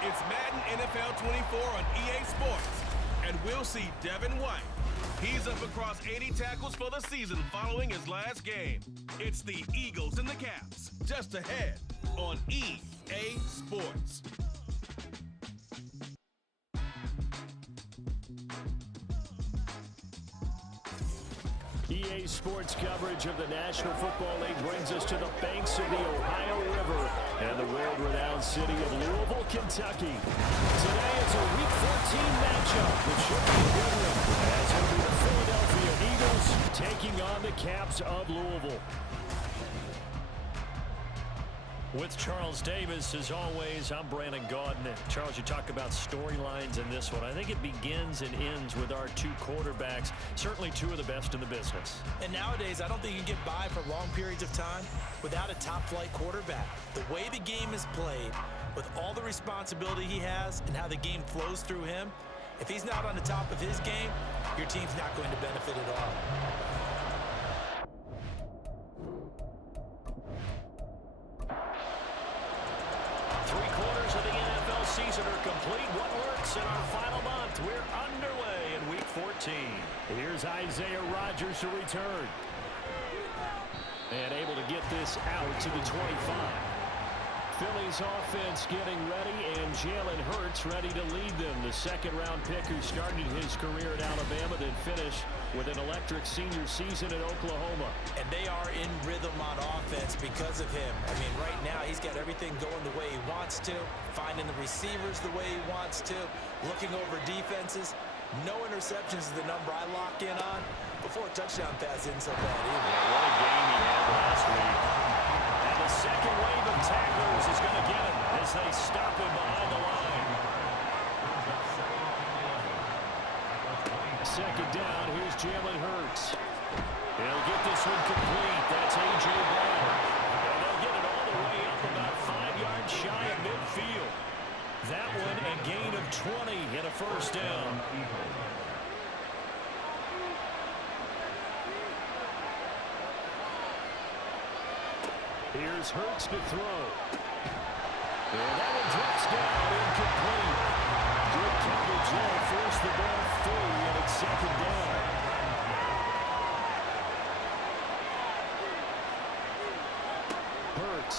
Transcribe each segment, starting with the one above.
It's Madden NFL 24 on EA Sports, and we'll see Devin White. He's up across 80 tackles for the season following his last game. It's the Eagles and the Caps, just ahead on EA Sports. EA Sports coverage of the National Football League brings us to the banks of the Ohio River and the world-renowned city of Louisville, Kentucky. Today it's a Week 14 matchup that should be a good one, as it'll be the Philadelphia Eagles taking on the Caps of Louisville. With Charles Davis, as always, I'm Brandon Gaudin. Charles, you talk about storylines in this one. I think it begins and ends with our two quarterbacks, certainly two of the best in the business. And nowadays, I don't think you can get by for long periods of time without a top-flight quarterback. The way the game is played, with all the responsibility he has and how the game flows through him, if he's not on the top of his game, your team's not going to benefit at all. Season are complete. What works in our final month? We're underway in Week 14. Here's Isaiah Rodgers to return. And able to get this out to the 25. Philly's offense getting ready, and Jalen Hurts ready to lead them. The second-round pick who started his career at Alabama, then finished with an electric senior season at Oklahoma. And they are in rhythm on offense because of him. I mean, right now he's got everything going the way he wants to, finding the receivers the way he wants to, looking over defenses. No interceptions is the number I lock in on. Before a touchdown pass isn't so bad either. Yeah, what a game he had last week. And the second wave of tacklers is going to get him as they stop him behind the line. Second down, here's Jalen Hurts. He'll get this one complete. That's A.J. Brown. And they'll get it all the way up about 5 yards shy of midfield. That one a gain of 20 and a first down. Here's Hurts to throw. And that one drops down, incomplete. Good coverage there, forced the ball free, and it's second down. Hurts.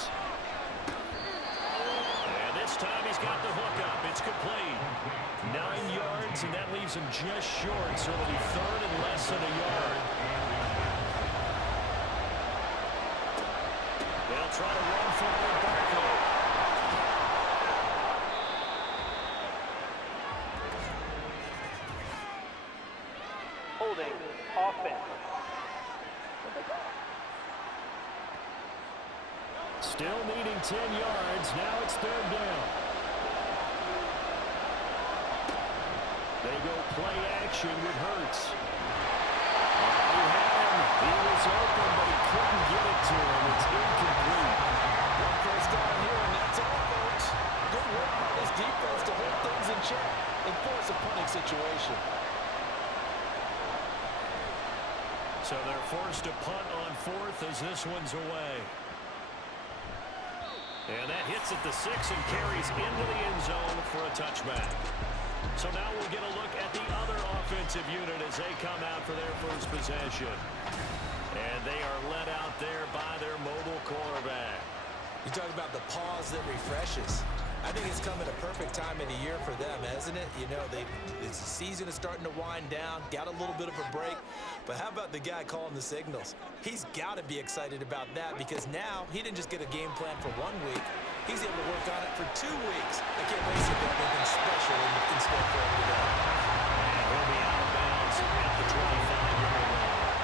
And this time he's got the hook up. It's complete. 9 yards, and that leaves him just short, so it'll be third and less than a yard. They'll try to run forward Barkley. Holding offense. Still needing 10 yards. Now it's third down. They go play action with Hurts. He had him. He was open, but he couldn't get it to him. It's incomplete. One first down here, and that's all, folks. Good work by this defense to hold things in check and force a punting situation. So they're forced to punt on fourth as this one's away. And that hits at the 6 and carries into the end zone for a touchback. So now we'll get a look at the other offensive unit as they come out for their first possession. And they are led out there by their mobile quarterback. You talk about the pause that refreshes. I think it's come at a perfect time of the year for them, hasn't it? You know, the season is starting to wind down, got a little bit of a break. But how about the guy calling the signals? He's got to be excited about that because now he didn't just get a game plan for 1 week. He's able to work on it for 2 weeks. I can't wait to see if they have anything special in store for him today. And he'll be out of bounds at the 25-yard line.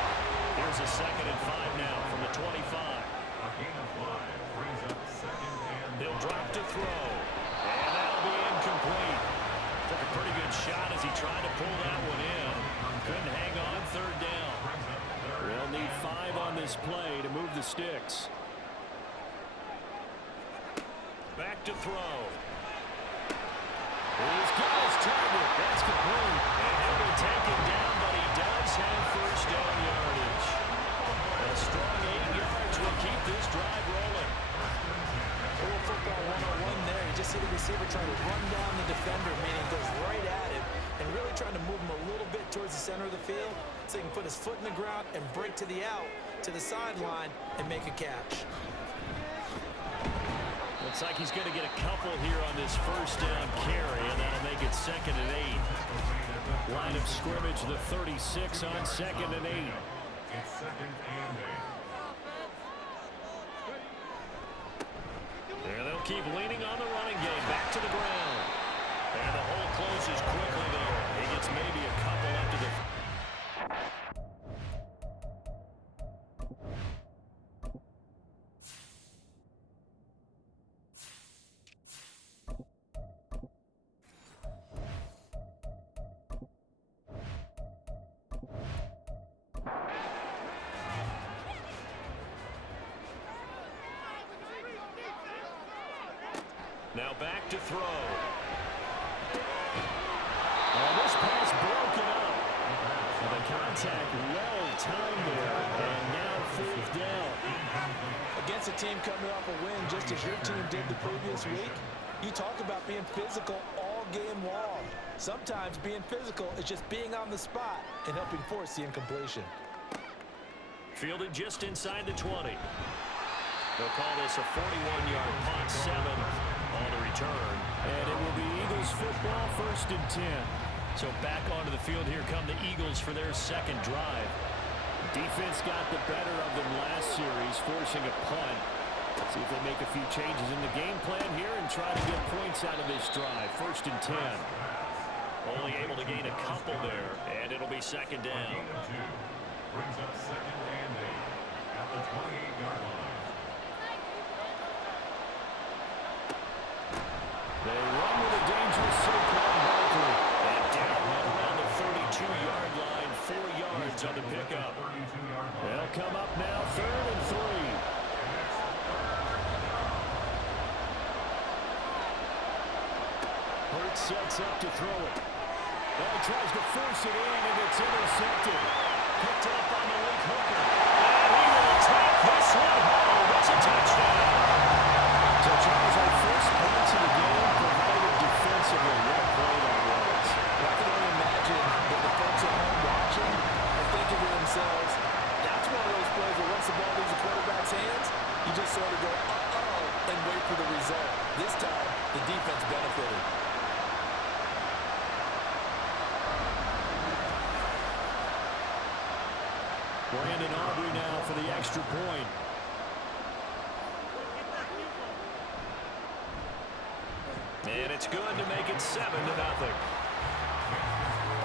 Here's a 2nd and 5 now from the 25. A gain of 5 brings up second and He'll drop to throw. And that'll be incomplete. Took a pretty good shot as he tried to pull that one in. Couldn't hang on third down. They'll need 5 on this play to move the sticks. Back to throw. He's got his target. That's complete. And he'll be taken down, but he does have first down yardage. A strong 8 yards will keep this drive rolling. little football 101 there. You just see the receiver trying to run down the defender, meaning goes right at him, and really trying to move him a little bit towards the center of the field so he can put his foot in the ground and break to the out, to the sideline, and make a catch. Looks like he's going to get a couple here on this first down carry, and that'll make it 2nd and 8. Line of scrimmage, the 36 on 2nd and 8. It's 2nd and 8. There they'll keep leaning on the running game. Back to the ground. And the hole closes quickly there. He gets maybe a couple after the... Now back to throw. And this pass broken up. The contact well timed there. And now 4th down. Against a team coming off a win just as your team did the previous week, you talk about being physical all game long. Sometimes being physical is just being on the spot and helping force the incompletion. Fielded just inside the 20. They'll call this a 41-yard punt, 7 on the return. And it will be Eagles football, 1st and 10. So back onto the field here come the Eagles for their 2nd drive. Defense got the better of them last series, forcing a punt. See if they make a few changes in the game plan here and try to get points out of this drive. 1st and 10. Only able to gain a couple there, and it'll be 2nd down. Brings up 2nd and 8 at the 28-yard line. They run with a dangerous Saquon Barkley. And down right around the 32-yard line, 4 yards on the pickup. They'll come up now, 3rd and 3. Hurts sets up to throw it. Well, he tries to force it in, and it's intercepted. Picked up on the late hooker. And he will take this one home. It's a touchdown. So, Charles, our first points of the game provided defensively. What a play that was. I can only imagine that the folks at home watching are thinking to themselves, that's one of those plays where once the ball leaves the quarterback's hands, you just sort of go, uh-oh, and wait for the result. This time, the defense benefited. Brandon Aubrey now for the extra point. And it's good to make it 7-0.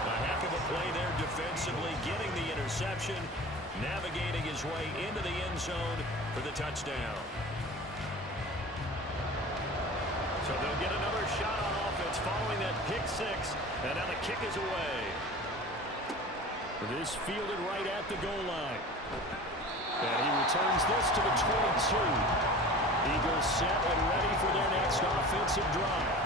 A heck of a play there defensively, getting the interception, navigating his way into the end zone for the touchdown. So they'll get another shot on offense following that pick 6, and now the kick is away. This fielded right at the goal line. And he returns this to the 22. Eagles set and ready for their next offensive drive.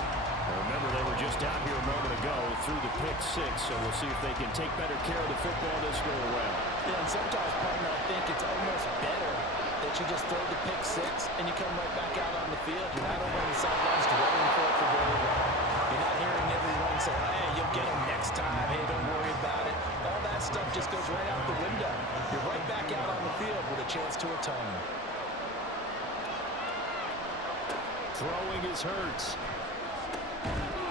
Now remember, they were just out here a moment ago through the pick 6, so we'll see if they can take better care of the football this go around. Yeah, and sometimes, partner, I think it's almost better that you just throw the pick 6 and you come right back out on the field. You're not over on the sidelines dwelling for it for very long. You're not hearing everyone say, hey, you'll get them next time. Hey, don't worry about it. All that stuff just goes right out the window. You're right back out on the field with a chance to atone. Throwing is Hurts.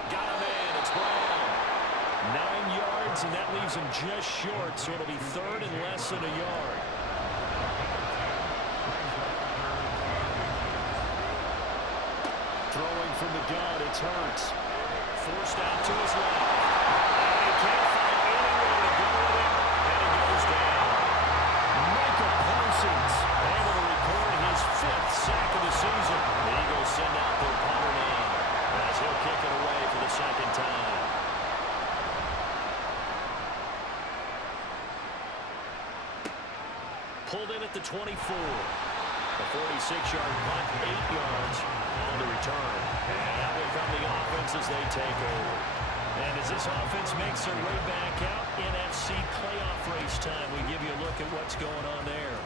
Got him in. It's Brown. 9 yards, and that leaves him just short, so it'll be 3rd and less than a yard. Throwing from the gun, it's Hurts. Forced out to his left. And he can't find anywhere to go with it, and he goes down. Michael Parsons able to record his 5th sack of the season. The Eagles send out their punter now as he'll kick it away for the 2nd time. Pulled in at the 24. A 46-yard punt, 8 yards on the return. And out will come the offense as they take over. And as this offense makes their way back out, NFC playoff race time, we give you a look at what's going on there.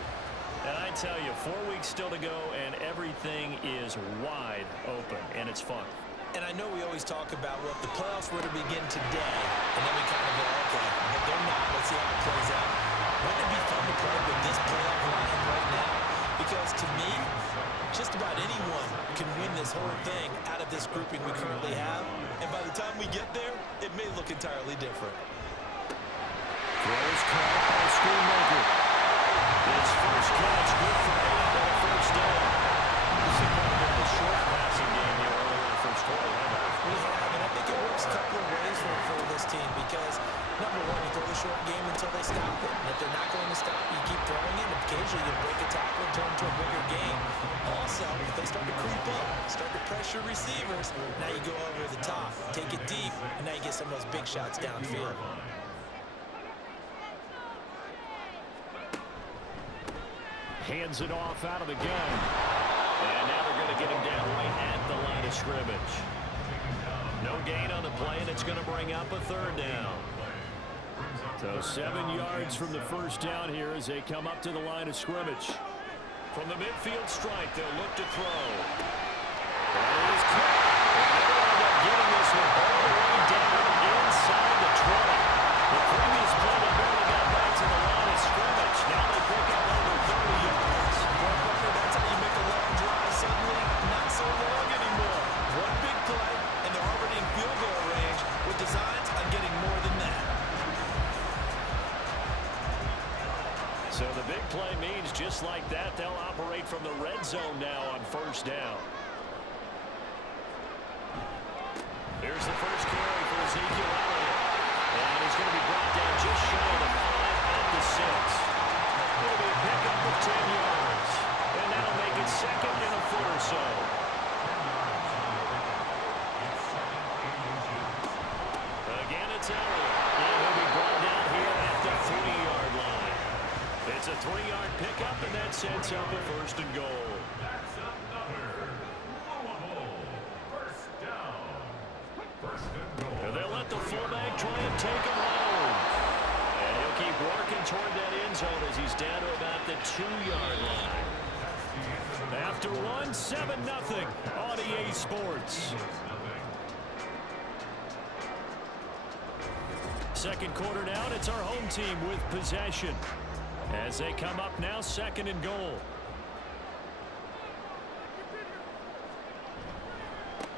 And I tell you, 4 weeks still to go, and everything is wide open, and it's fun. And I know we always talk about, well, if the playoffs were to begin today, and then we kind of go, okay, but they're not. Let's see how it plays out. Wouldn't it be fun to play with this playoff line right now? Because to me, just about anyone can win this whole thing out of this grouping we currently have. And by the time we get there, it may look entirely different. Throws caught by Schoonmaker. His first catch, good for 8 on a first down. This has been a short passing game here early in the first quarter, haven't we? We have, and I think it works a couple of ways for this team because, number one, you throw the short game until they stop it. And if they're not going to stop, you keep throwing it, and occasionally you break a tackle and turn into a bigger game. Also, if they start to creep up, start to pressure receivers, now you go over the top, take it deep, and now you get some of those big shots downfield. Hands it off out of the gun. And now they're going to get him down right at the line of scrimmage. No gain on the play, and it's going to bring up a third down. So 7 yards from the first down here as they come up to the line of scrimmage. From the midfield strike, they'll look to throw. That is caught. And they'll end up getting this one all the way down inside the 20. The previous play, they barely got back to the line of scrimmage. Now they pick up over 30 yards. Well, partner, that's how you make a long drive suddenly not so long anymore. One big play, and they're already in field goal range with designs on getting more than that. So the big play means just like that, they'll operate from the red zone now on first down. Here's the first carry for Ezekiel Elliott. And he's going to be brought down just shy of the 5 at the 6. It'll be a pickup of 10 yards. And that'll make it second and a foot or so. Again, it's Elliott. And he'll be brought down here at the 3-yard line. It's a 3-yard pickup, and that sets up a first and goal. And they'll let the fullback try and take him home. And he'll keep working toward that end zone as he's down to about the 2-yard line. After one, 7-0 on EA Sports. Second quarter now, and it's our home team with possession. As they come up now, second and goal.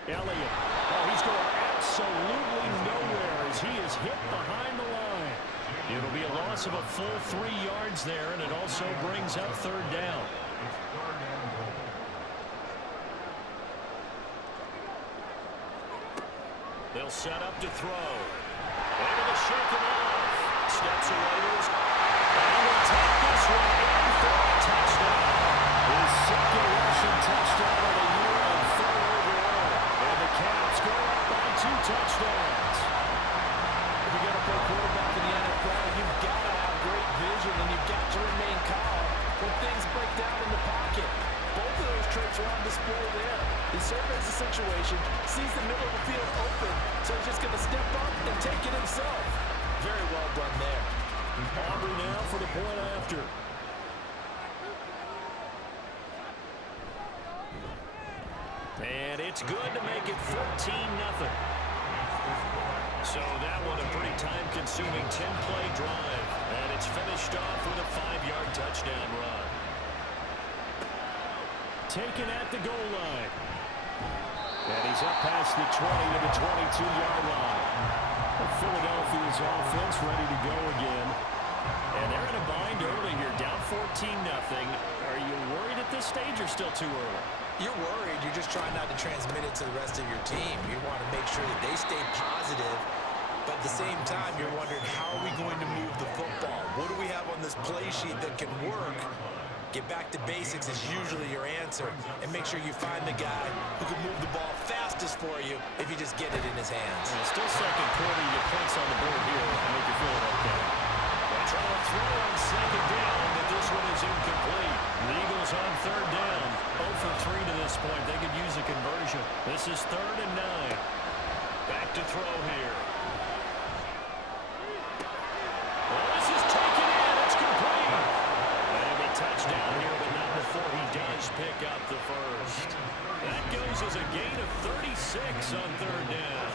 Elliott. Oh, he's going absolutely nowhere as he is hit behind the line. It'll be a loss of a full 3 yards there, and it also brings up third down. They'll set up to throw. Able to shake it off. Steps away to his... And will take this one in for a touchdown. His second rushing touchdown of the year and third overall. And the Caps go up by 2 touchdowns. If you're going to play quarterback in the NFL, you've got to have great vision and you've got to remain calm when things break down in the pocket. Both of those traits are on display there. He surveys the situation, sees the middle of the field open, so he's just going to step up and take it himself. Very well done there. Aubrey now for the point after. And it's good to make it 14-0. So that one a pretty time-consuming 10-play drive. And it's finished off with a 5-yard touchdown run. Taken at the goal line. And he's up past the 20 to the 22-yard line. Philadelphia's offense ready to go again. And they're in a bind early here, down 14-0. Are you worried at this stage or still too early? You're worried. You're just trying not to transmit it to the rest of your team. You want to make sure that they stay positive. But at the same time, you're wondering, how are we going to move the football? What do we have on this play sheet that can work? Get back to basics is usually your answer. And make sure you find the guy who can move the ball fastest for you if you just get it in his hands. Still second quarter, you get points on the board here and make you feel okay. They try to throw on second down, but this one is incomplete. The Eagles on third down. 0 for 3 to this point. They could use a conversion. This is 3rd and 9. Back to throw here. Well, this is taken in. It's complete. And a touchdown here. third down.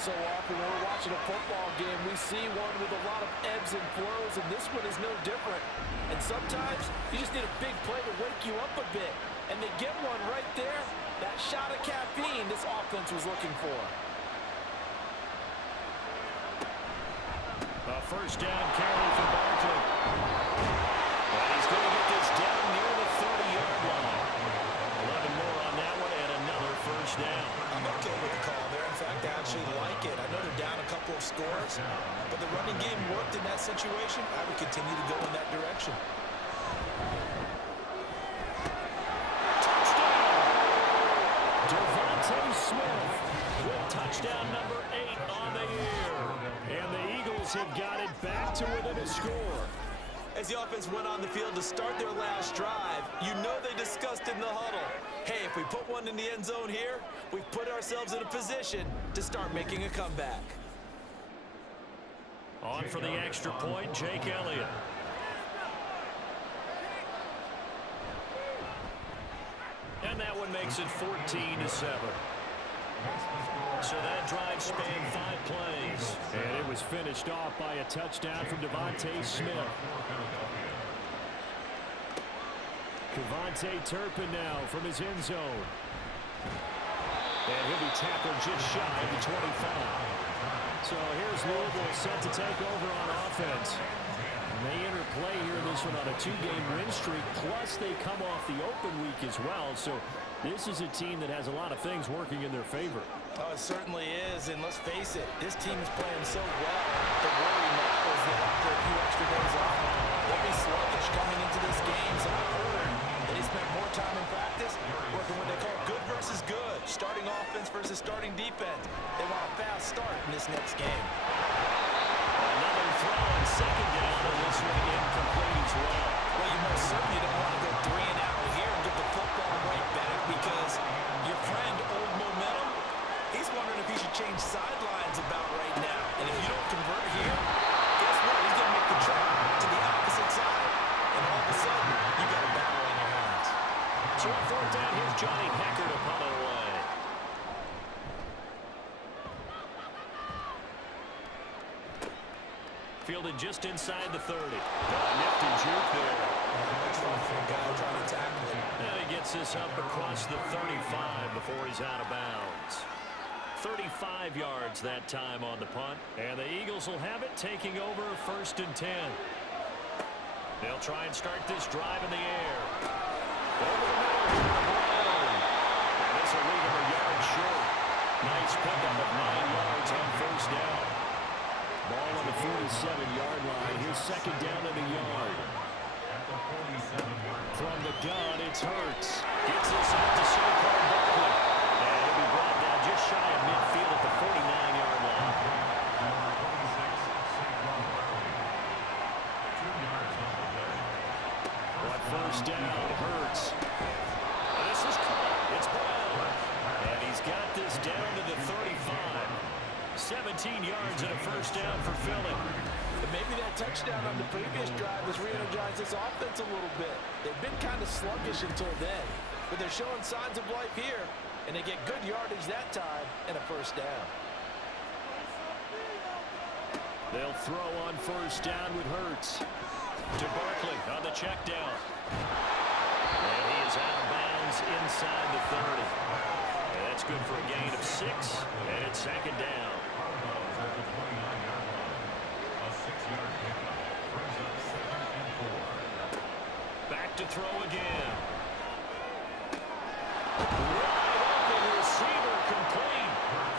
So often when we're watching a football game, we see one with a lot of ebbs and flows, and this one is no different. And sometimes you just need a big play to wake you up a bit. And they get one right there. That shot of caffeine this offense was looking for. A first down carry for Barkley. And he's going to get this down near the 30-yard line. 11 more on that one and another first down. I'm okay with the call there. In fact, I actually like it. I know they're down a couple of scores, but the running game worked in that situation. I would continue to go in that direction. Smith with touchdown number 8 on the year. And the Eagles have got it back to within a score. As the offense went on the field to start their last drive, you know they discussed in the huddle, hey, if we put one in the end zone here, we've put ourselves in a position to start making a comeback. On for the extra point, Jake Elliott. And that one makes it 14-7. So that drive spanned 5 plays. And it was finished off by a touchdown from Devontae Smith. Kevontae Turpin now from his end zone. And he'll be tackled just shy of the 25. So here's Louisville set to take over on offense. And they interplay here in this one on a 2-game win streak, plus they come off the open week as well. So this is a team that has a lot of things working in their favor. Oh, it certainly is, and let's face it, this team is playing so well. The worry now is that after a few extra days off, they'll be sluggish coming into this game. So I've heard that he spent more time in practice working what they call good versus good, starting offense versus starting defense. They want a fast start in this next game. Another throw on second down, and this one incomplete as well. Well, you most certainly don't want to go 3 and out here and get the football right back because your friend, Old Momentum, he's wondering if he should change sidelines about right now. And if you don't convert here, guess what? He's going to make the trip to the opposite side, and all of a sudden, you got a battle on your hands. So on fourth down, here's Johnny Hecker to punt it away. Fielded just inside the 30. Nifty juke there. Much fun for a guy trying to tackle him. And he gets this up across the 35 before he's out of bounds. 35 yards that time on the punt. And the Eagles will have it, taking over 1st and 10. They'll try and start this drive in the air. Over the middle. And this will leave him a yard short. Nice pickup of 9 yards on 1st down. Ball on the 47-yard line. Here's 2nd down in the yard. From the gun, it's Hurts. Gets this out to Saquon Barkley. And he'll be brought down just shy of midfield at the 49-yard line. On 1st down, Hurts. This is caught. It's Brown. And he's got this down to the 35. 17 yards and a 1st down for Philly. And maybe that touchdown on the previous drive has re-energized this offense a little bit. They've been kind of sluggish until then, but they're showing signs of life here, and they get good yardage that time and a 1st down. They'll throw on 1st down with Hurts. To Barkley on the check down. And he is out of bounds inside the 30. And that's good for a gain of 6, and it's 2nd down. Back to throw again. Wide open receiver complete.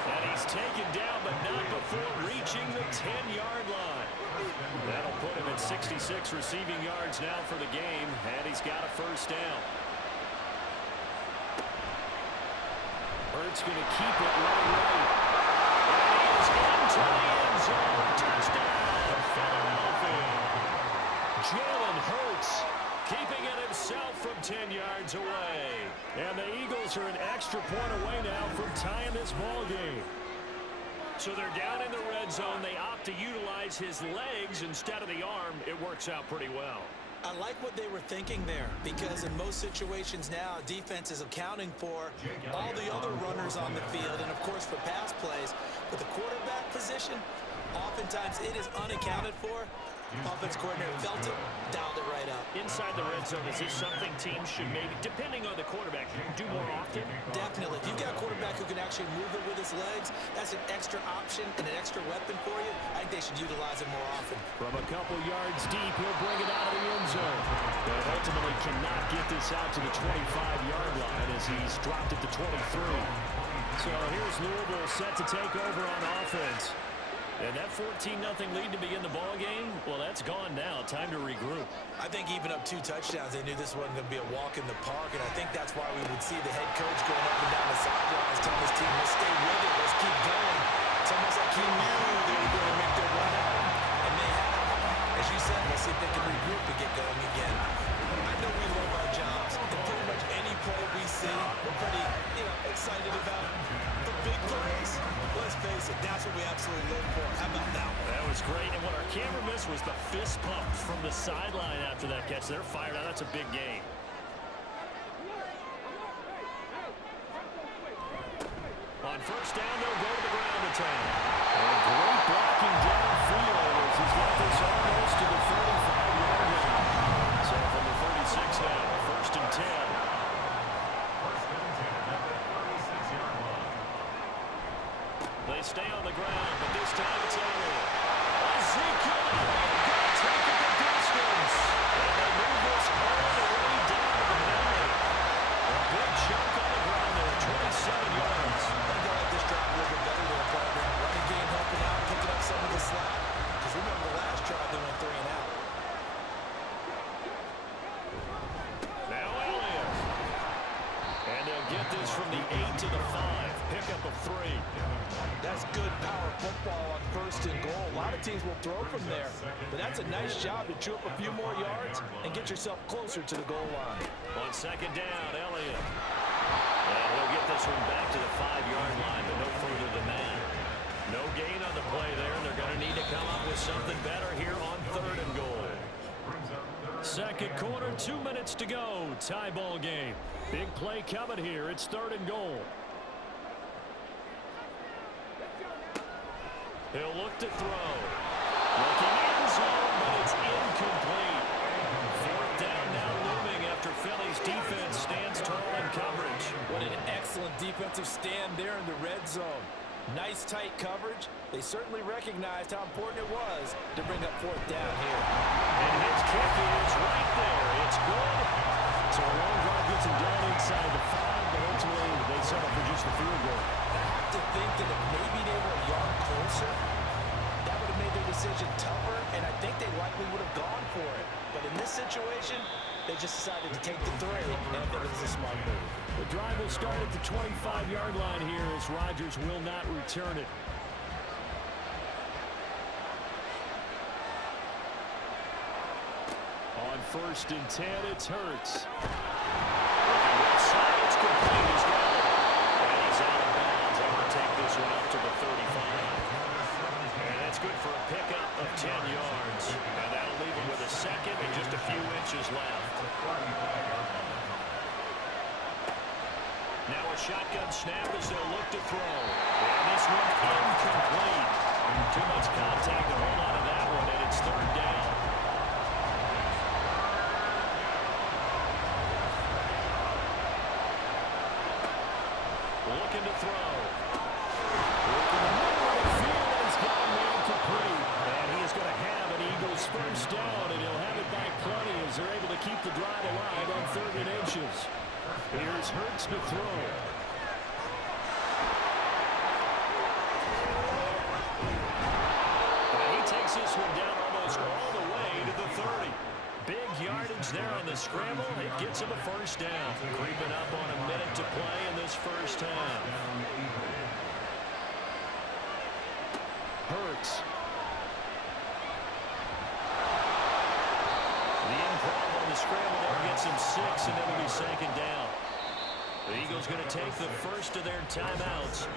And he's taken down, but not before reaching the 10-yard line. That'll put him at 66 receiving yards now for the game, and he's got a 1st down. Hurts going to keep it running right. And he is into the end zone. Touchdown, Philadelphia. Jalen Hurts keeping it himself from 10 yards away. And the Eagles are an extra point away now from tying this ball game. So they're down in the red zone. They opt to utilize his legs instead of the arm. It works out pretty well. I like what they were thinking there, because in most situations now, defense is accounting for all the other runners on the field and, of course, for pass plays. But the quarterback position, oftentimes it is unaccounted for. Offense coordinator felt it, dialed it right up. Inside the red zone, is this something teams should maybe, depending on the quarterback, do more often? Definitely. If you've got a quarterback who can actually move it with his legs, that's an extra option and an extra weapon for you. I think they should utilize it more often. From a couple yards deep, he'll bring it out of the end zone. But ultimately cannot get this out to the 25-yard line as he's dropped it to 23. So here's Louisville set to take over on offense. And that 14-0 lead to begin the ball game, well, that's gone now. Time to regroup. I think even up 2 touchdowns, they knew this wasn't going to be a walk in the park, and I think that's why we would see the head coach going up and down the sidelines telling his team, let's stay with it, let's keep going. It's almost like he knew they were going to make their run at him, and they have. As you said, let's see if they can regroup and get going again. I know we love our jobs, and pretty much any play we see, we're pretty, excited about the big plays. Let's face it, that's what we absolutely live for. How about that one? That was great, and what our camera missed was the fist pump from the sideline after that catch. They're fired out. That's a big gain. On first down, they'll go to the ground attack. And great blocking downfield as he's got this almost to the 35-yard line. So from the 36 now, first and 10. They stay on the ground, but this time it's over. Ezekiel Elliott going to take it the distance. And they move this all the way down to the middle. A big chunk on the ground there, 27 yards. I think I like this drive a little bit better than a partner. Running game helping out, picking up some of the slack. Because remember the last drive, they went 3 and out. Now Elliott. And they'll get this from the 8 to the 5. Pickup of 3. That's good power football on first and goal. A lot of teams will throw from there, but that's a nice job to chew up a few more yards and get yourself closer to the goal line. On second down, Elliott. And he'll get this one back to the 5-yard line, but no further than that. No gain on the play there, and they're going to need to come up with something better here on third and goal. Second quarter, 2 minutes to go. Tie ball game. Big play coming here. It's third and goal. He'll look to throw. Looking in zone, but it's incomplete. Fourth down now looming after Philly's defense stands tall in coverage. What an excellent defensive stand there in the red zone. Nice tight coverage. They certainly recognized how important it was to bring up fourth down here. And his kick is right there. It's good. So a long drive gets him down inside the 5, but ultimately they settle for just the field goal. To think that if maybe they were a yard closer, that would have made their decision tougher, and I think they likely would have gone for it. But in this situation, they just decided to take the 3, and I think it was a smart move. The drive will start at the 25-yard line here as Rodgers will not return it. On first and 10, it's Hurts. Looking left side, it's complete. He's got it. And he's out of bounds. I'm going to take this one up to the 35. And that's good for a pickup of 10 yards. And that'll leave him with a second and just a few inches left. Now a shotgun snap as they'll look to throw. And this one incomplete. Too much contact to hold on to that one, and it's third down. Looking to throw. Looking to middle of the field, and he's got a man complete. And he is going to have an Eagles first down, and he'll have it by plenty as they're able to keep the drive alive on 3rd and inches. Here's Hurts to throw. And he takes this one down almost all the way to the 30. Big yardage there on the scramble. It gets him a first down. Creeping up on a minute to play in this first half. Hurts. The improv on the scramble there gets him 6, and it'll be second down. The Eagles going to take the first of their timeouts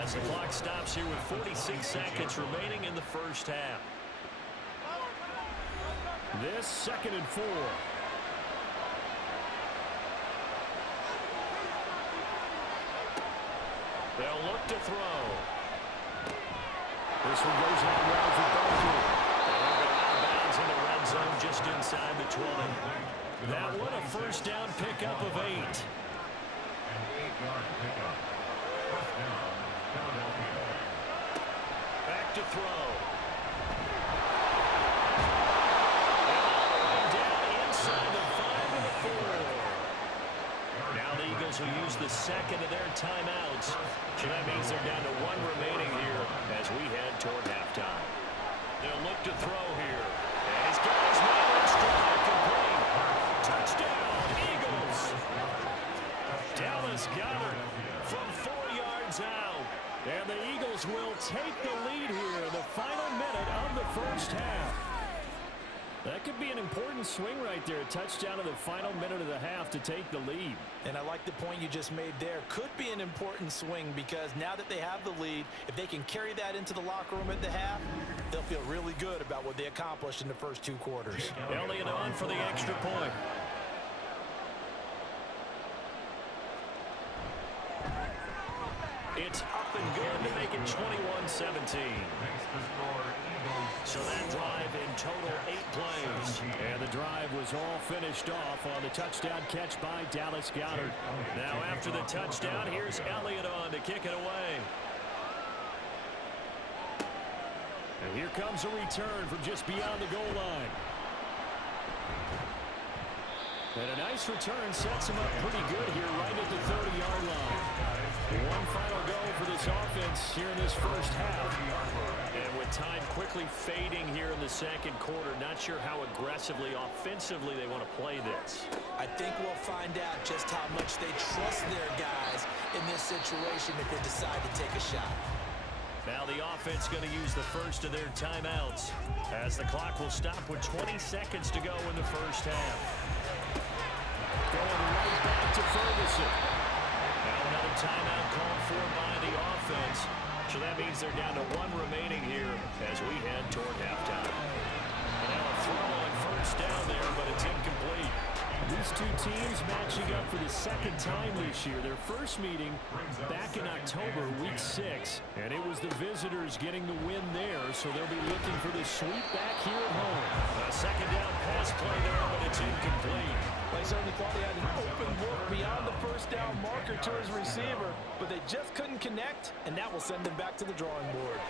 as the clock stops here with 46 seconds remaining in the first half. This 2nd and 4. They'll look to throw. This one goes out wide for Barkley. And they'll go out of bounds in the red zone just inside the 20. That one a first down pickup of 8. An 8-yard pickup. First down, Philadelphia. Back to throw. Will use the second of their timeouts. So that means they're down to 1 remaining here as we head toward halftime. They'll look to throw here. And he's got his man on stride complete. Touchdown, Eagles. Dallas Goedert from 4 yards out. And the Eagles will take the lead here in the final minute of the first half. That could be an important swing right there. A touchdown in the final minute of the half to take the lead. And I like the point you just made there. Could be an important swing because now that they have the lead, if they can carry that into the locker room at the half, they'll feel really good about what they accomplished in the first 2 quarters. Elliott on for the extra point. It's up and good to make it 21-17. So that drive in total 8 plays. And the drive was all finished off on the touchdown catch by Dallas Goedert. Now after the touchdown, here's Elliott on to kick it away. And here comes a return from just beyond the goal line. And a nice return sets him up pretty good here right at the 30-yard line. One final go for this offense here in this first half. And with time quickly fading here in the second quarter, not sure how aggressively, offensively they want to play this. I think we'll find out just how much they trust their guys in this situation if they decide to take a shot. Now the offense going to use the first of their timeouts as the clock will stop with 20 seconds to go in the first half. Going right back to Ferguson. Now another timeout called for by the offense. So that means they're down to 1 remaining here as we head toward halftime. And now a throw on first down there, but it's incomplete. These two teams matching up for the second time this year. Their first meeting back in October, week 6. And it was the visitors getting the win there, so they'll be looking for the sweep back here at home. A second down pass play there, but it's incomplete. They certainly thought he had an open look beyond the first down marker to his receiver, but they just couldn't connect, and that will send them back to the drawing board.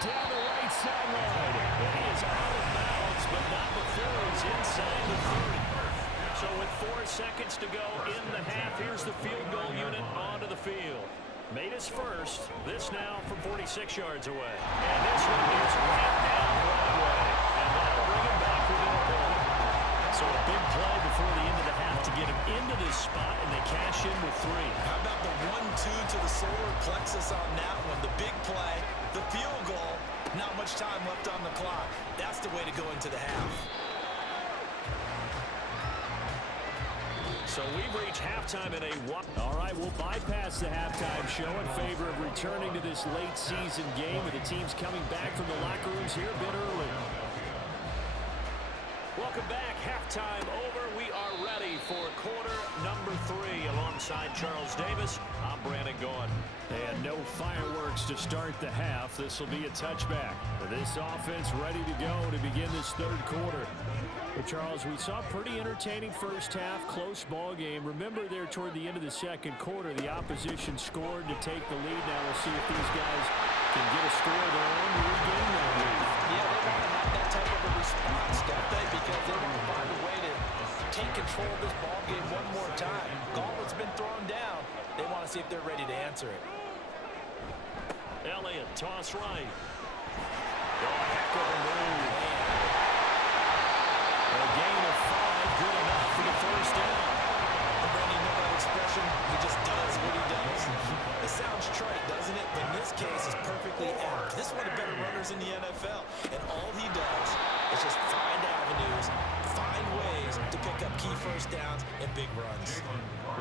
Down the right sideline. And he is out of bounds, but not before he's inside the 30. So with 4 seconds to go in the half, here's the field goal unit onto the field. Made his first. This now from 46 yards away. And this one is right down Broadway. And that'll bring him back within a point. So a big play before the end of the half to get him into this spot, and they cash in with 3. How about the 1-2 to the solar plexus on that one? The big play, the field goal, not much time left on the clock. That's the way to go into the half. So we've reached halftime in a... All right, we'll bypass the halftime show in favor of returning to this late season game with the teams coming back from the locker rooms here a bit early. Welcome back. Halftime over. We are ready for quarter number 3. Alongside Charles Davis, I'm Brandon Gaughan. And no fireworks to start the half. This will be a touchback. This offense ready to go to begin this third quarter. Well, Charles, we saw a pretty entertaining first half, close ball game. Remember there toward the end of the second quarter, the opposition scored to take the lead. Now we'll see if these guys can get a score of their own to regain that lead. Yeah, they want to have that type of a response, don't they? Because they want to find a way to take control of this ball game one more time. Gauntlet's been thrown down. They want to see if they're ready to answer it. Elliott, toss right. Heck of a move. A gain of 5, good enough for the first down. Brandon, you know that expression? He just does what he does. It sounds trite, doesn't it? But in this case, it's perfectly apt. This is one of the better runners in the NFL. And all he does is just find avenues, find ways to pick up key first downs and big runs.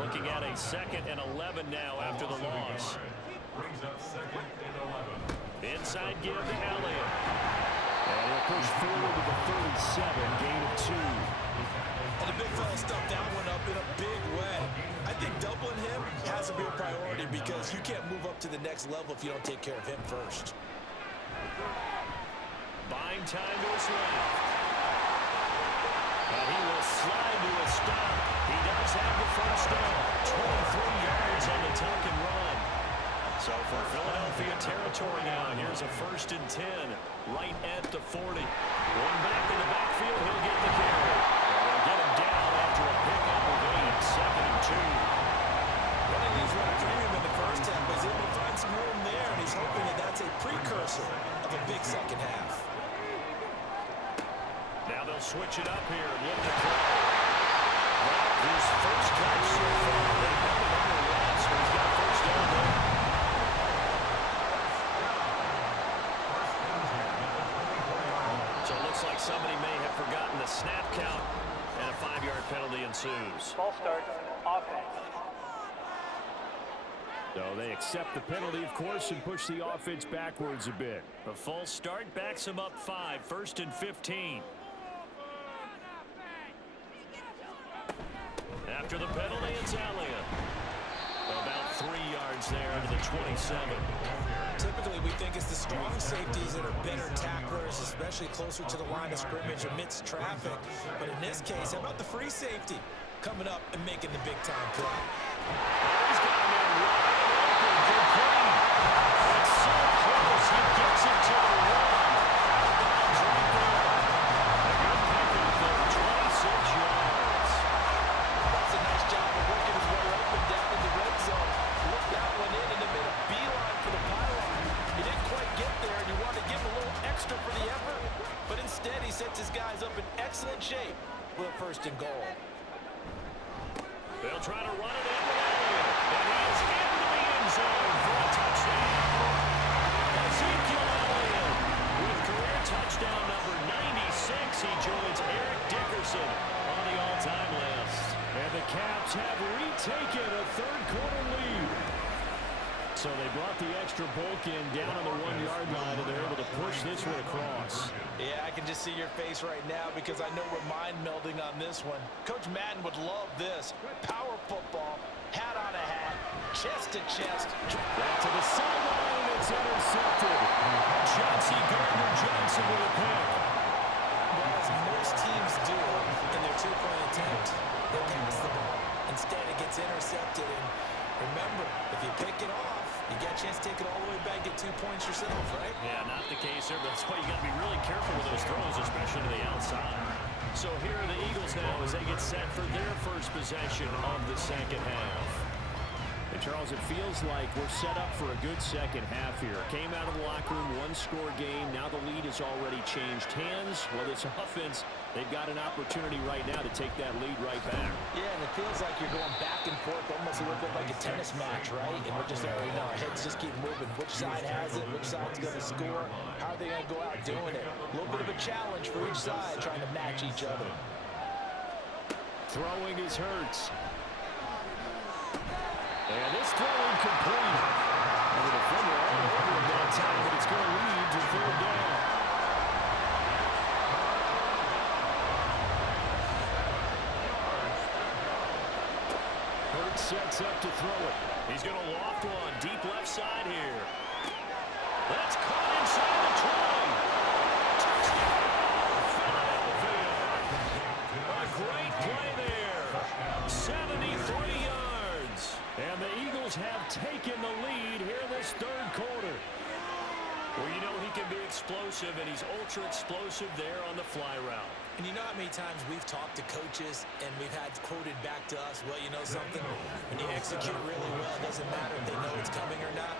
Looking at a 2nd and 11 now after the loss. Brings up 2nd and 11. Inside give to Elliott. And push forward to the 37, gain of 2. And the big fella stuffed that one up in a big way. I think doubling him has to be a priority because you can't move up to the next level if you don't take care of him first. Buying time to his left. And he will slide to a stop. He does have the first down. 23 yards on the tuck and run. So for Philadelphia territory now, here's a 1st and 10 right at the 40. One back in the backfield, he'll get the carry. They'll get him down after a pickup of 8, 2nd and 2. Running these run premium in the first half, but he's able to find some room there, and he's hoping that that's a precursor of a big second half. Now they'll switch it up here and look to throw. His first catch so far. They held him under wraps, but he's got a first down there. So it looks like somebody may have forgotten the snap count, and a 5-yard penalty ensues. Ball start, offense. So they accept the penalty, of course, and push the offense backwards a bit. A false start backs him up 5, 1st and 15. After the penalty, it's Elliott. About 3 yards there under the 27. Typically, we think it's the strong safeties that are better tacklers, especially closer to the line of scrimmage amidst traffic. But in this case, how about the free safety coming up and making the big-time play? He's got him in wide open, complete. It's so close, he gets it to the run. The ball's right there. A good pickup there, 26 yards. That's a nice job of working his way open down in the red zone. Looked that one in and then made a beeline for the pylon. He didn't quite get there, and you want to give him a little extra for the effort. But instead, he sets his guys up in excellent shape with a 1st and goal. They'll try to run it in with Elliott. And he is into the end zone for a touchdown. Ezekiel Elliott with career touchdown number 96. He joins Eric Dickerson on the all-time list. And the Caps have retaken a 3rd-quarter lead. So they brought the extra bulk in down on the 1-yard line, and they're able to push this one across. Yeah, I can just see your face right now because I know we're mind melding on this one. Coach Madden would love this. Power football, hat on a hat, chest to chest. Back to the sideline, and it's intercepted. Chauncey Gardner-Johnson with a pick. Well, as most teams do in their 2-point attempt, they pass the ball. Instead, it gets intercepted. And remember, if you pick it off, you get a chance to take it all the way back, get 2 points yourself, right? Yeah, not the case there. That's why you got to be really careful with those throws, especially to the outside. So here are the Eagles now as they get set for their first possession of the second half. And Charles, it feels like we're set up for a good second half here. Came out of the locker room, 1-score game. Now the lead has already changed hands. Well, this offense, they've got an opportunity right now to take that lead right back. Yeah, and it feels like you're going back and forth almost a little bit like a tennis match, right? And we're just already know our heads just keep moving. Which side has it? Which side's going to score? How are they going to go out doing it? A little bit of a challenge for each side trying to match each other. Throwing is Hurts. And this throw incomplete. And the defender all over him that time, but it's going to lead to 3rd down. Hurts sets up to throw it. He's going to loft one deep left side here. That's caught inside the 20. Touchdown, Philadelphia. A great play there. 73 yards. And the Eagles have taken the lead here in this 3rd quarter. Well, you know he can be explosive, and he's ultra explosive there on the fly route. And you know how many times we've talked to coaches and we've had quoted back to us, well, you know something? When you execute really well, it doesn't matter if they know it's coming or not.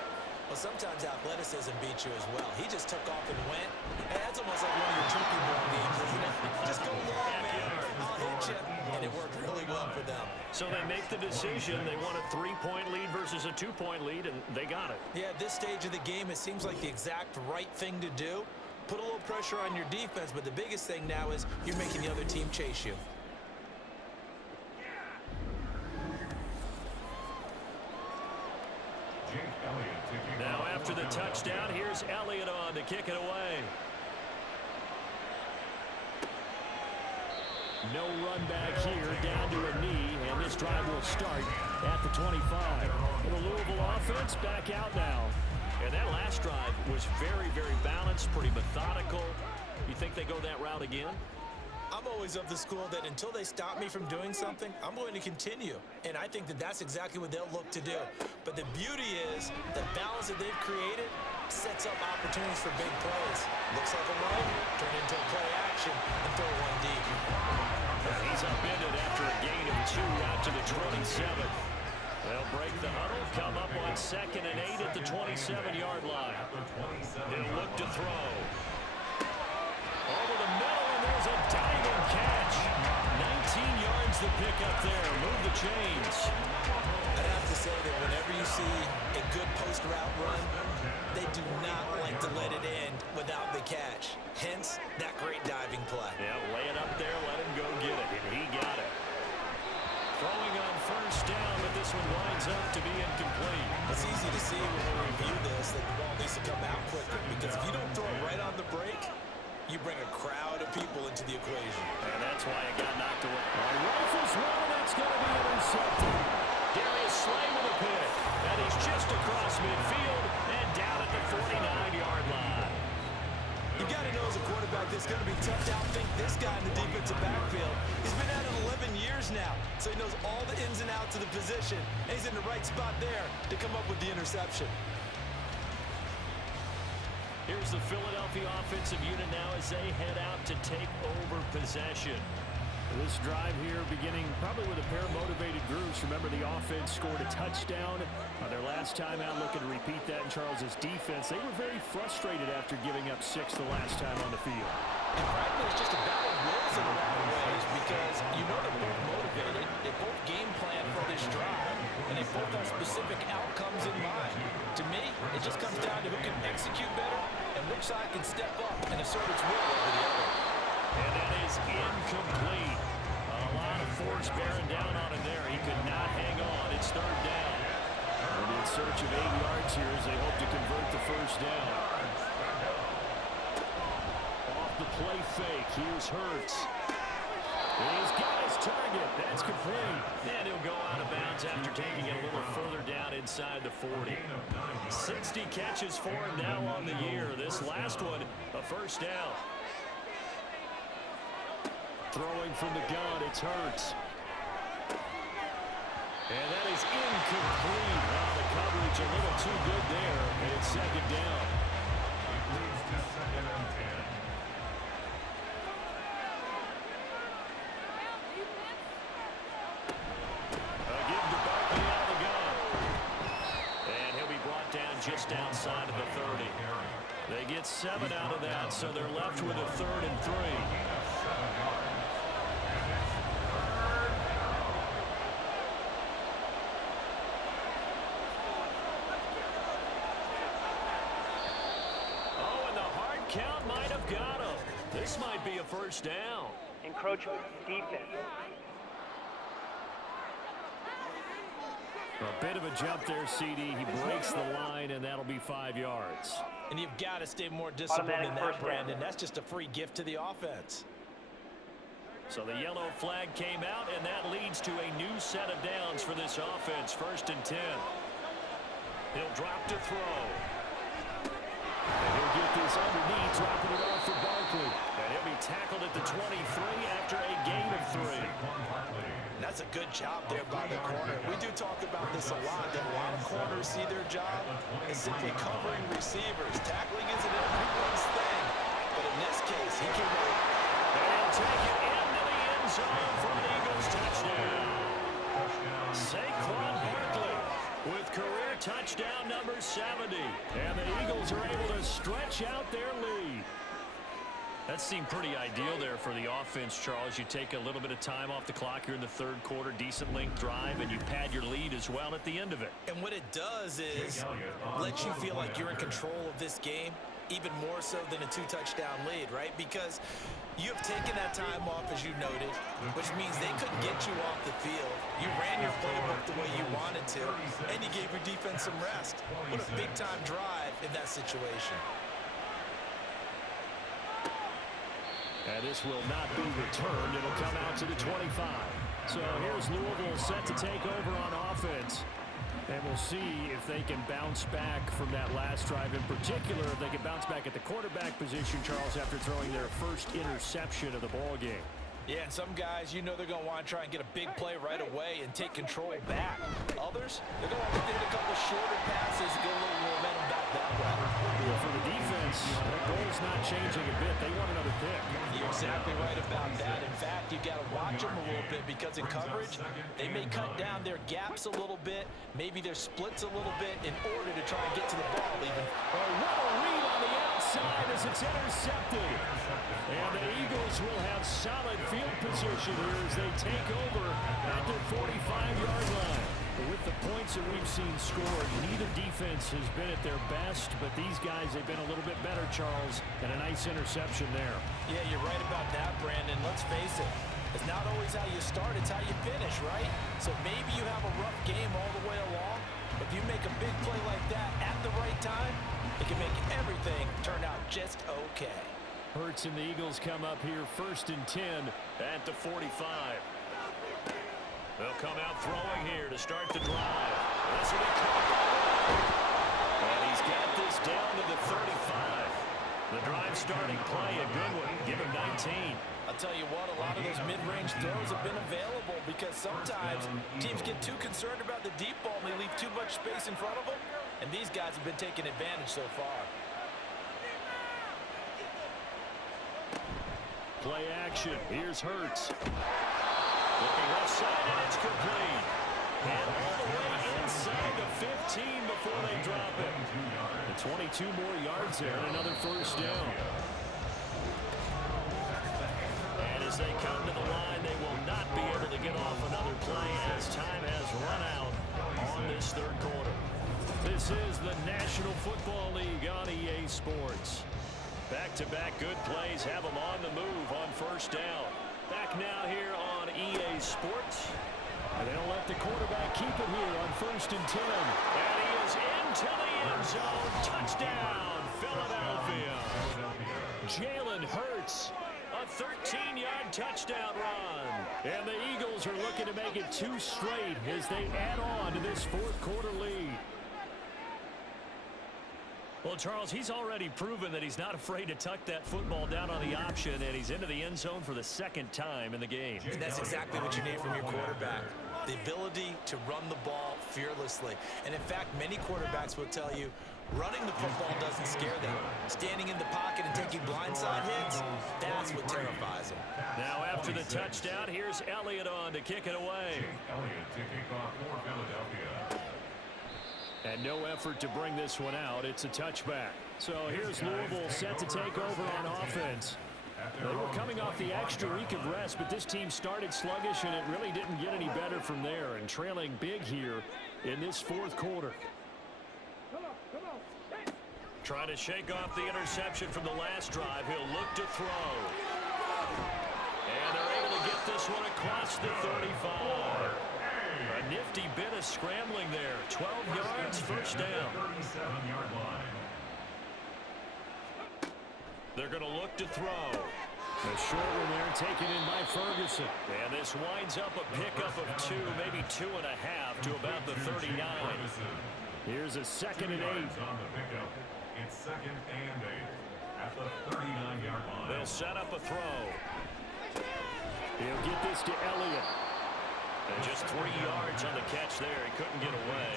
Well, sometimes athleticism beats you as well. He just took off and went. And that's almost like one of your turkey ball games, isn't it? Just go long, man. I'll hit you. And it worked really well for them. So they make the decision. They want a 3-point lead versus a 2-point lead, and they got it. Yeah, at this stage of the game, it seems like the exact right thing to do. Put a little pressure on your defense, but the biggest thing now is you're making the other team chase you. Elliott taking Now off after the for touchdown, here's Elliott on to kick it away. No run back here, down to a knee, and this drive will start at the 25. And the Louisville offense back out now. And that last drive was very, very balanced, pretty methodical. You think they go that route again? I'm always of the school that until they stop me from doing something, I'm going to continue. And I think that that's exactly what they'll look to do. But the beauty is the balance that they've created sets up opportunities for big plays. Looks like a run, turn into a play action, and throw one deep. He's upended after a gain of 2 out to the 27. They'll break the huddle, come up on 2nd and 8 at the 27-yard line. He'll look to throw. Over the middle, and there's a diving catch. 19 yards to pick up there. Move the chains. I'd have to say that whenever you see a good post route run, they do not like to let it end without the catch. Hence, that great diving play. Yeah, lay it up there, let him go get it, and he got it. Throwing on 1st down, but this one winds up to be incomplete. It's easy to see when we review this that the ball needs to come out quicker, because if you don't throw it right on the break, you bring a crowd of people into the equation. And that's why it got knocked away. Rifles one, and that's going to be intercepted. Darius Slay with a pick, and he's just across midfield and down at the 49-yard line. You got to know as a quarterback, it's going to be tough to outthink this guy in the defensive backfield. He's been at it 11 years now, so he knows all the ins and outs of the position, and he's in the right spot there to come up with the interception. Here's the Philadelphia offensive unit now as they head out to take over possession. This drive here beginning probably with a pair of motivated groups. Remember, the offense scored a touchdown on their last time out. Looking to repeat that in Charles's defense. They were very frustrated after giving up 6 the last time on the field. And frankly, it's just a battle of wills in a lot of ways because you know they're both motivated. They both game plan for this drive, and they both have specific outcomes in mind. To me, it just comes down to who can execute better and which side can step up and assert its will over the other. And that is incomplete. A lot of force bearing down on him there. He could not hang on. It's 3rd down. And in search of 8 yards here as they hope to convert the 1st down. Off the play fake. Here's Hurts. He's got his target. That's complete. And he'll go out of bounds after taking it a little further down inside the 40. 60 catches for him now on the year. This last one, a 1st down. Throwing from the gun, it's Hurts. And that is incomplete. Wow, the coverage a little too good there, and it's 2nd down. Leads to 2nd and 10. A give to Barkley out of the gun. And he'll be brought down just outside of the 30. They get 7 out of that, so they're left with a 3rd and 3. Count might have got him. This might be a 1st down. Encroachment, defense. A bit of a jump there, CD. He breaks the line, and that'll be 5 yards. And you've got to stay more disciplined than that, Brandon. That's just a free gift to the offense. So the yellow flag came out, and that leads to a new set of downs for this offense. 1st and 10. He'll drop to throw. And he'll get this underneath, dropping it off for Barkley. And he'll be tackled at the 23 after a gain of 3. And that's a good job there by the corner. We do talk about this a lot, that a lot of corners see their job as simply covering receivers. Tackling isn't everyone's thing. But in this case, he came out. And he'll take it into the end zone for an Eagles touchdown. Saquon Barkley with career touchdown number 70. And the Eagles are able to stretch out their lead. That seemed pretty ideal there for the offense, Charles. You take a little bit of time off the clock here in the 3rd quarter, decent length drive, and you pad your lead as well at the end of it. And what it does is let you feel like you're in control of this game, even more so than a 2-touchdown lead, right? Because you have taken that time off, as you noted, which means they couldn't get you off the field. You ran your playbook the way you wanted to, and you gave your defense some rest. What a big-time drive in that situation. And this will not be returned. It'll come out to the 25. So here's Louisville set to take over on offense. And we'll see if they can bounce back from that last drive. In particular, if they can bounce back at the quarterback position, Charles, after throwing their first interception of the ball game. Yeah, and some guys, you know they're going to want to try and get a big play right away and take control back. Others, they're going to want to hit a couple shorter passes and get a little momentum back that way. Well, for the defense, that goal's not changing a bit. They want another pick. You're exactly right about that. In fact, you've got to watch them a little bit because in coverage, they may cut down their gaps a little bit, maybe their splits a little bit in order to try and get to the ball even. Oh, what a read on the outside as it's intercepted. And the Eagles will have solid field position here as they take over at their 45-yard line. With the points that we've seen scored, neither defense has been at their best, but these guys have been a little bit better, Charles, and a nice interception there. Yeah, you're right about that, Brandon. Let's face it. It's not always how you start, it's how you finish, right? So maybe you have a rough game all the way along, but if you make a big play like that at the right time, it can make everything turn out just okay. Hurts and the Eagles come up here 1st and 10 at the 45. They'll come out throwing here to start the drive. This will be caught. And he's got this down to the 35. The drive starting play, a good one. Give him 19. I'll tell you what, a lot of those mid-range throws have been available because sometimes teams get too concerned about the deep ball and they leave too much space in front of them. And these guys have been taking advantage so far. Play action. Here's Hurts. Looking left side, and it's complete. And all the way inside the 15 before they drop it. The 22 more yards there and another first down. And as they come to the line, they will not be able to get off another play as time has run out on this third quarter. This is the National Football League on EA Sports. Back-to-back good plays have them on the move on first down. Back now here on EA Sports. And they'll let the quarterback keep it here on 1st and 10. And he is into the end zone. Touchdown, Philadelphia. Jalen Hurts. A 13-yard touchdown run. And the Eagles are looking to make it 2 straight as they add on to this fourth quarter lead. Well, Charles, he's already proven that he's not afraid to tuck that football down on the option, and he's into the end zone for the 2nd time in the game. And that's exactly what you need from your quarterback. The ability to run the ball fearlessly. And in fact, many quarterbacks will tell you running the football doesn't scare them. Standing in the pocket and taking blindside hits, that's what terrifies them. Now after the touchdown, here's Elliott on to kick it away. Elliott to kick off for Philadelphia. And no effort to bring this one out. It's a touchback. So here's Louisville set to take over on offense. They were coming off the extra week of rest, but this team started sluggish, and it really didn't get any better from there, and trailing big here in this fourth quarter. Trying to shake off the interception from the last drive. He'll look to throw. And they're able to get this one across the 35. A nifty bit of scrambling there. 12 yards, first down. 37-yard line. They're going to look to throw. The short one there taken in by Ferguson. And this winds up a pickup of 2, maybe 2.5 to about the 39. Here's a 2nd and 8. On the pickup. It's 2nd and 8 at the 39-yard line. They'll set up a throw. He'll get this to Elliott. And just 3 yards on the catch there. He couldn't get away.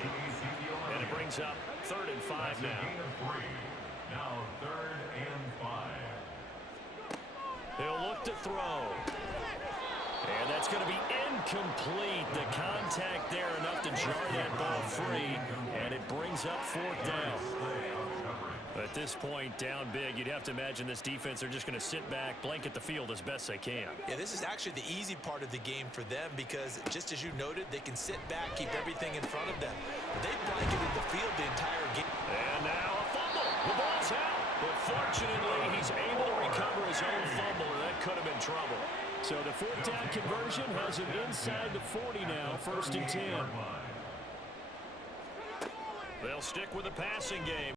And it brings up 3rd and 5 now. Now 3rd and 5. He'll look to throw. And that's going to be incomplete. The contact there enough to jar that ball free. And it brings up 4th down. At this point, down big, you'd have to imagine this defense are just going to sit back, blanket the field as best they can. Yeah, this is actually the easy part of the game for them because, just as you noted, they can sit back, keep everything in front of them. They've blanketed the field the entire game. And now a fumble. The ball's out. But fortunately, he's able to recover his own fumble, or that could have been trouble. So the 4th down conversion has him inside the 40 now, 1st and 10. They'll stick with the passing game.